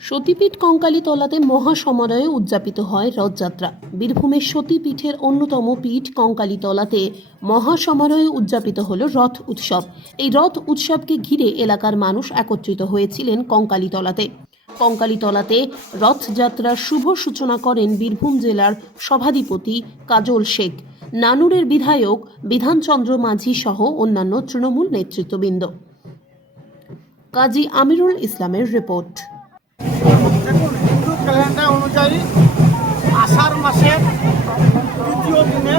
সতীপীঠ কঙ্কালীতলাতে মহাসমারোহে উদযাপিত হয় রথযাত্রা। বীরভূমের সতীপীঠের অন্যতম পীঠ কঙ্কালীতলাতে মহাসমারোহে উদযাপিত হল রথ উৎসব। এই রথ উৎসবকে ঘিরে এলাকার মানুষ একত্রিত হয়েছিলেন কঙ্কালীতলাতে। কঙ্কালীতলাতে রথযাত্রার শুভ সূচনা করেন বীরভূম জেলার সভাধিপতি কাজল শেখ। নানুরের বিধায়ক বিধানচন্দ্র মাঝি সহ অন্যান্য তৃণমূল নেতৃত্ববৃন্দ। কাজী আমিরুল ইসলামের রিপোর্ট। ক্যালেন্ডার অনুযায়ী আষাঢ় মাসের দ্বিতীয় দিনে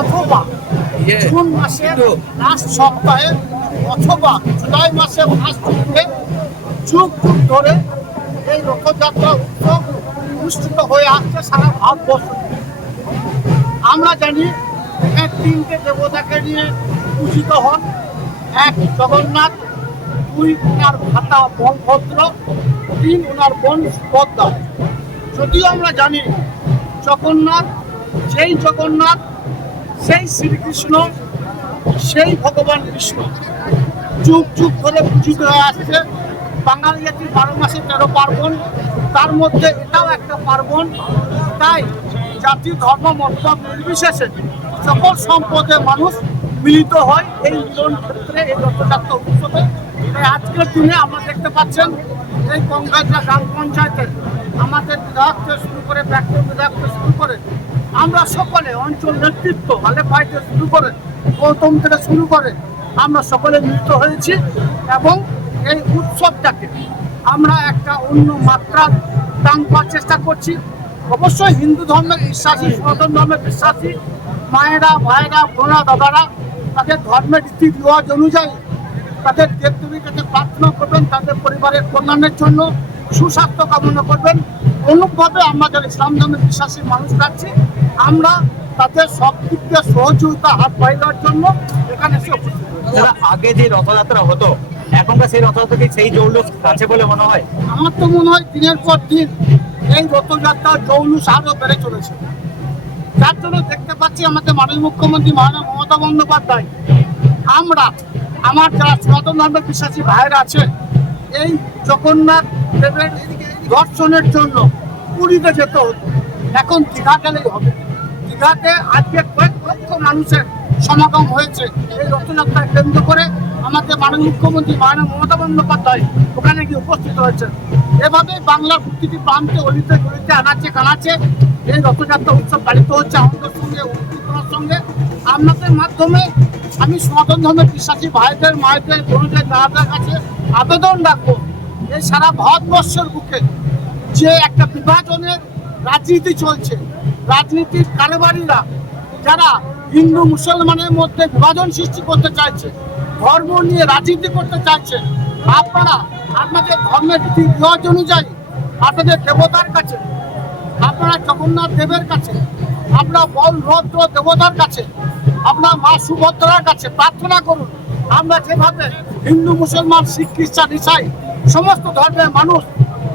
অথবা জুন মাসের লাস্ট সপ্তাহে অথবা জুলাই মাসের ফার্স্ট উইকে যুগ যুগ ধরে এই রথযাত্রা উৎসব অনুষ্ঠিত হয়ে আসছে সারা ভারতবর্ষ। আমরা জানি এক তিনটে দেবতাকে নিয়ে পূজিত হন। এক জগন্নাথ দুই ওনার ভাতা বলভদ্র তিন ওনার বোন পদ্মা যদিও আমরা জানি জগন্নাথ, যেই জগন্নাথ, সেই শ্রীকৃষ্ণ, সেই ভগবান কৃষ্ণ যুগ যুগ ধরে পূজিত হয়ে আসছে। বাঙালি জাতির বারো মাসে তেরো পার্বণ। তার মধ্যে এটাও একটা পার্বণ। তাই জাতি, ধর্ম মতলব নির্বিশেষে সকল সম্পদের মানুষ মিলিত হয় এই মিলন ক্ষেত্রে, এই রথযাত্রা উৎসবে। আজকের দিনে আমরা দেখতে পাচ্ছেন এই কংগ্রেসরা গ্রাম পঞ্চায়েতে আমাদের বিধায়ক থেকে শুরু করে ব্যাক্তর বিধায়ক থেকে শুরু করে আমরা সকলে অঞ্চল নেতৃত্ব আলে ভাই থেকে শুরু করে গৌতম থেকে শুরু করে আমরা সকলে মিলিত হয়েছি এবং এই উৎসবটাকে আমরা একটা অন্য মাত্রার দান পাওয়ার চেষ্টা করছি। অবশ্যই হিন্দু ধর্মের বিশ্বাসী, সনাতন ধর্মের বিশ্বাসী, মায়েরা ভাইয়েরা বোনা দাদারা তাদের ধর্মের রীতি রিওয়াজ অনুযায়ী তাদের দেবদেবীর কাছে প্রার্থনা করবেন তাদের পরিবারের কল্যাণের জন্য সুস্বাস্থ্য কামনা করবেন। অনুপভাবে আমরা যারা ইসলাম ধর্মের বিশ্বাসী মানুষ আছি আমরা তাদের সব দিক দিয়ে সহযোগিতা হাত দেওয়ার জন্য এখানে এসে আগে যে রথযাত্রা হতো এখনকার সেই রথযাত্রা সেই জৌলুস আছে বলে মনে হয়? আমার তো মনে হয় দিনের পর দিন এই রথযাত্রা জৌলুস আরও বেড়ে চলেছে। যার জন্য দেখতে পাচ্ছি আমাদের মাননীয় মুখ্যমন্ত্রী মহানা মমতা বন্দ্যোপাধ্যায়। আমরা আমার যারা সনাতন ধর্মের বিশ্বাসী ভাইয়েরা আছে। এই জগন্নাথ দেবের দর্শনের জন্য পুরীতে যেতে হতো। এখন দীঘা গেলেই হবে। দীঘাতে আজকে কয়েক লক্ষ মানুষের সমাগম হয়েছে। এই রথযাত্রায় কেন্দ্র করে আমাদের মাননীয় মুখ্যমন্ত্রী মাননীয় মমতা বন্দ্যোপাধ্যায় ওখানে গিয়ে উপস্থিত হয়েছেন। এভাবে বাংলার প্রতিটি প্রান্তে অলিতে গলিতে আনাচে কানাচে এই রথযাত্রা উৎসব পালিত হচ্ছে। আমাদের সঙ্গে উদ্দীপনার সঙ্গে। আপনাদের মাধ্যমে আমি সনাতন ধর্মের বিশ্বাসী ভাইদের, মায়েদের, বোনদের, দাদাদের কাছে আবেদন রাখব। এই সারা ভারতবর্ষের বুকে যে একটা বিভাজনের রাজনীতি চলছে, রাজনীতির কারবারিরা যারা হিন্দু, মুসলমানের মধ্যে বিভাজন সৃষ্টি করতে চাইছে, ধর্ম নিয়ে রাজনীতি করতে চাইছে, আপনারা আপনাদের ধর্মের রিওয়াজ অনুযায়ী আপনাদের দেবতার কাছে, আপনারা জগন্নাথ দেবের কাছে আপনারা বলভদ্র দেবতার কাছে আপনার মা সুভদ্রার কাছে প্রার্থনা করুন। আমরা যেভাবে হিন্দু, মুসলমান, শিখ, খ্রিস্টান, ইসাই, সমস্ত ধর্মের মানুষ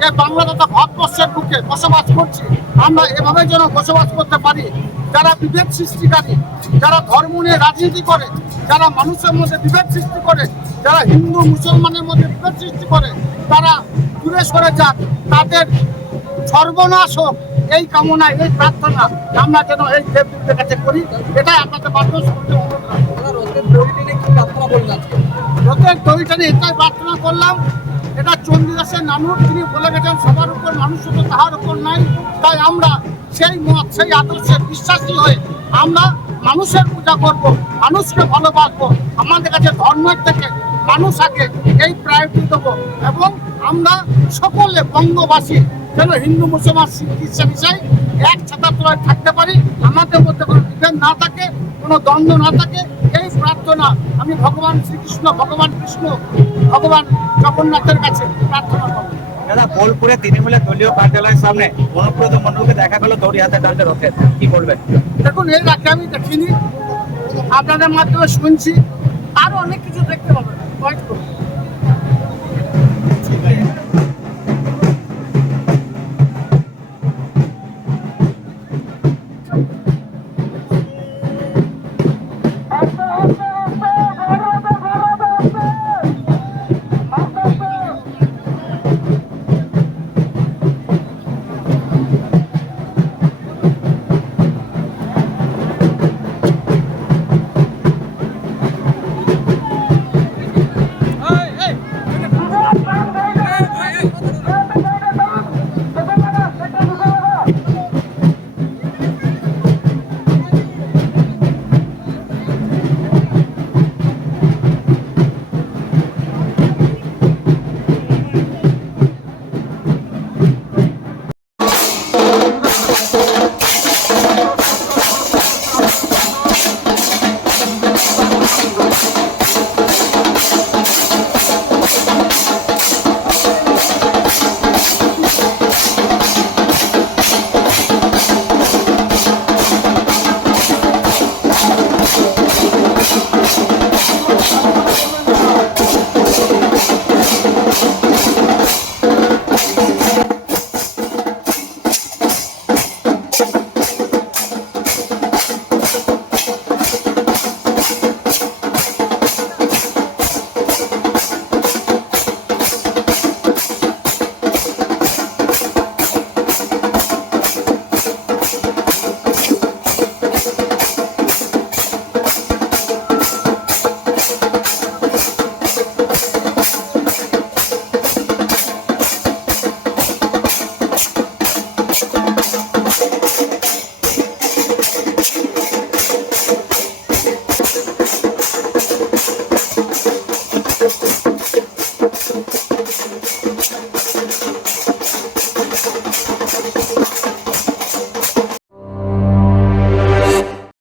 এ বাংলা তথা ভারতবর্ষের বুকে বসবাস করছি, আমরা এভাবে যেন বসবাস করতে পারি। যারা বিভেদ সৃষ্টিকারী, যারা ধর্ম নিয়ে রাজনীতি করে, যারা মানুষের মধ্যে বিভেদ সৃষ্টি করে, যারা হিন্দু, মুসলমানের মধ্যে বিভেদ সৃষ্টি করে, তারা দূরে সরে যাক। তাদের সর্বনাশ হোক। এই কামনায় এই প্রার্থনা আমরা যেন এই দেবদূতের কাছে করি। এটাই আপনাদের। রথের দড়িটা নিয়ে এটাই প্রার্থনা করলাম এটা চণ্ডীদাসের নানুর তিনি বলে গেছেন সবার উপর মানুষ তো তাহার উপর নাই। তাই আমরা সেই মত সেই আদর্শে বিশ্বাসী হয়ে আমরা মানুষের পূজা করব মানুষকে ভালোবাসবো। আমাদের কাছে ধর্মের থেকে মানুষ আগে এই প্রায়োরিটি দেবো। এবং আমরা সকলে বঙ্গবাসী যেন হিন্দু মুসলমান শিখ খ্রিস্টান হিসাবে এক ছাতার তলায় থাকতে পারি আমাদের মধ্যে কোনো বিভেদ না থাকে কোনো দ্বন্দ্ব না থাকে এই প্রার্থনা আমি ভগবান শ্রীকৃষ্ণ ভগবান কৃষ্ণ ভগবান জগন্নাথের কাছে প্রার্থনা করব। দাদা বোলপুরে তৃণমূলের দলীয় কার্যালয়ের সামনে অনুব্রত দেখা গেল দড়ি হাতে টানতে রথের। কি বলবেন? দেখুন এর আগে আমি দেখিনি। আপনাদের মাধ্যমে শুনছি আরও অনেক কিছু দেখতে পাবেন। ওয়েট করুন